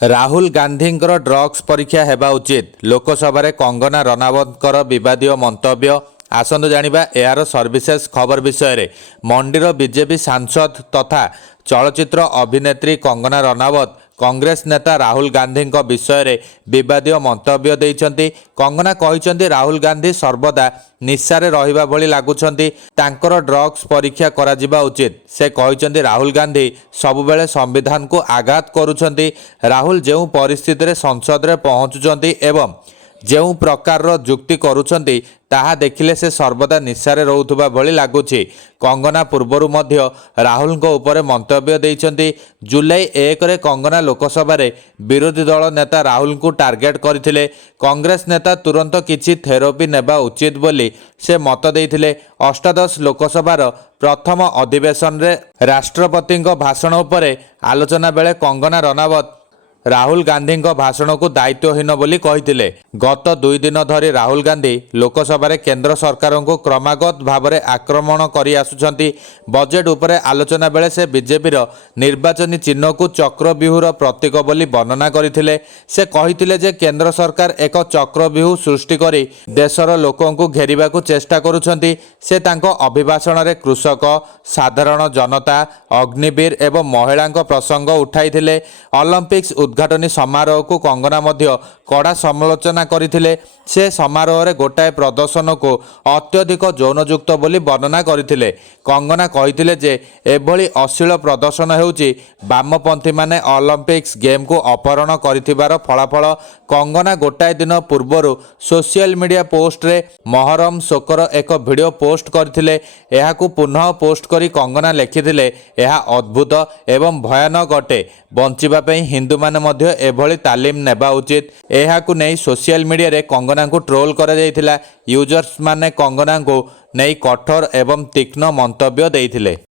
ରାହୁଲ ଗାନ୍ଧୀଙ୍କର ଡ୍ରଗ୍ସ ପରୀକ୍ଷା ହେବା ଉଚିତ। ଲୋକସଭାରେ କଙ୍ଗନା ରନାୱତଙ୍କର ବିବାଦୀୟ ମନ୍ତବ୍ୟ। ଆସନ୍ତୁ ଜାଣିବା ଏହାର ସର୍ବିଶେଷ ଖବର ବିଷୟରେ। ମଣ୍ଡିର ବିଜେପି ସାଂସଦ ତଥା ଚଳଚ୍ଚିତ୍ର ଅଭିନେତ୍ରୀ କଙ୍ଗନା ରନାୱତ କଂଗ୍ରେସ ନେତା ରାହୁଲ ଗାନ୍ଧୀଙ୍କ ବିଷୟରେ ବିବାଦୀୟ ମନ୍ତବ୍ୟ ଦେଇଛନ୍ତି। କଙ୍ଗନା କହିଛନ୍ତି ରାହୁଲ ଗାନ୍ଧୀ ସର୍ବଦା ନିଶାରେ ରହିବା ଭଳି ଲାଗୁଛନ୍ତି, ତାଙ୍କର ଡ୍ରଗ୍ସ ପରୀକ୍ଷା କରାଯିବା ଉଚିତ। ସେ କହିଛନ୍ତି ରାହୁଲ ଗାନ୍ଧୀ ସବୁବେଳେ ସମ୍ବିଧାନକୁ ଆଘାତ କରୁଛନ୍ତି। ରାହୁଲ ଯେଉଁ ପରିସ୍ଥିତିରେ ସଂସଦରେ ପହଞ୍ଚୁଛନ୍ତି ଏବଂ ଯେଉଁ ପ୍ରକାରର ଯୁକ୍ତି କରୁଛନ୍ତି ତାହା ଦେଖିଲେ ସେ ସର୍ବଦା ନିଶାରେ ରହୁଥିବା ଭଳି ଲାଗୁଛି। କଙ୍ଗନା ପୂର୍ବରୁ ମଧ୍ୟ ରାହୁଲଙ୍କ ଉପରେ ମନ୍ତବ୍ୟ ଦେଇଛନ୍ତି। ଜୁଲାଇ 1ରେ କଙ୍ଗନା ଲୋକସଭାରେ ବିରୋଧୀ ଦଳ ନେତା ରାହୁଲଙ୍କୁ ଟାର୍ଗେଟ କରିଥିଲେ। କଂଗ୍ରେସ ନେତା ତୁରନ୍ତ କିଛି ଥେରାପି ନେବା ଉଚିତ ବୋଲି ସେ ମତ ଦେଇଥିଲେ। ଅଷ୍ଟାଦଶ ଲୋକସଭାର ପ୍ରଥମ ଅଧିବେଶନରେ ରାଷ୍ଟ୍ରପତିଙ୍କ ଭାଷଣ ଉପରେ ଆଲୋଚନା ବେଳେ କଙ୍ଗନା ରନାୱତ ରାହୁଲ ଗାନ୍ଧୀଙ୍କ ଭାଷଣକୁ ଦାୟିତ୍ୱହୀନ ବୋଲି କହିଥିଲେ। ଗତ 2 ଦିନ ଧରି ରାହୁଲ ଗାନ୍ଧୀ ଲୋକସଭାରେ କେନ୍ଦ୍ର ସରକାରଙ୍କୁ କ୍ରମାଗତ ଭାବରେ ଆକ୍ରମଣ କରି ଆସୁଛନ୍ତି। ବଜେଟ୍ ଉପରେ ଆଲୋଚନା ବେଳେ ସେ ବିଜେପିର ନିର୍ବାଚନୀ ଚିହ୍ନକୁ ଚକ୍ରବ୍ୟୁହର ପ୍ରତୀକ ବୋଲି ବର୍ଣ୍ଣନା କରିଥିଲେ। ସେ କହିଥିଲେ ଯେ କେନ୍ଦ୍ର ସରକାର ଏକ ଚକ୍ରବ୍ୟୁହ ସୃଷ୍ଟି କରି ଦେଶର ଲୋକଙ୍କୁ ଘେରିବାକୁ ଚେଷ୍ଟା କରୁଛନ୍ତି। ସେ ତାଙ୍କ ଅଭିଭାଷଣରେ କୃଷକ, ସାଧାରଣ ଜନତା, ଅଗ୍ନିବୀର ଏବଂ ମହିଳାଙ୍କ ପ୍ରସଙ୍ଗ ଉଠାଇଥିଲେ। ଅଲିମ୍ପିକ୍ସ ଉଦ୍ଘାଟନୀ ସମାରୋହକୁ କଙ୍ଗନା ମଧ୍ୟ କଡ଼ା ସମାଲୋଚନା କରିଥିଲେ। ସେ ସମାରୋହରେ ଗୋଟାଏ ପ୍ରଦର୍ଶନକୁ ଅତ୍ୟଧିକ ଯୌନଯୁକ୍ତ ବୋଲି ବର୍ଣ୍ଣନା କରିଥିଲେ। କଙ୍ଗନା କହିଥିଲେ ଯେ ଏଭଳି ଅଶ୍ଳୀଳ ପ୍ରଦର୍ଶନ ହେଉଛି ବାମପନ୍ଥୀମାନେ ଅଲିମ୍ପିକ୍ସ ଗେମ୍କୁ ଅପହରଣ କରିଥିବାର ଫଳାଫଳ। କଙ୍ଗନା ଗୋଟାଏ ଦିନ ପୂର୍ବରୁ ସୋସିଆଲ ମିଡ଼ିଆ ପୋଷ୍ଟରେ ମହରମ ଶୋକର ଏକ ଭିଡ଼ିଓ ପୋଷ୍ଟ କରିଥିଲେ। ଏହାକୁ ପୁନଃ ପୋଷ୍ଟ କରି କଙ୍ଗନା ଲେଖିଥିଲେ, ଏହା ଅଦ୍ଭୁତ ଏବଂ ଭୟାନକ ଅଟେ। ବଞ୍ଚିବା ପାଇଁ ହିନ୍ଦୁମାନେ ମଧ୍ୟ ଏଭଳି ତାଲିମ ନେବା ଉଚିତ। ଏହାକୁ ନେଇ ସୋସିଆଲ ମିଡ଼ିଆରେ କଙ୍ଗନାଙ୍କୁ ଟ୍ରୋଲ କରାଯାଇଥିଲା। ୟୁଜର୍ସମାନେ କଙ୍ଗନାଙ୍କୁ ନେଇ କଠୋର ଏବଂ ତୀକ୍ଷ୍ଣ ମନ୍ତବ୍ୟ ଦେଇଥିଲେ।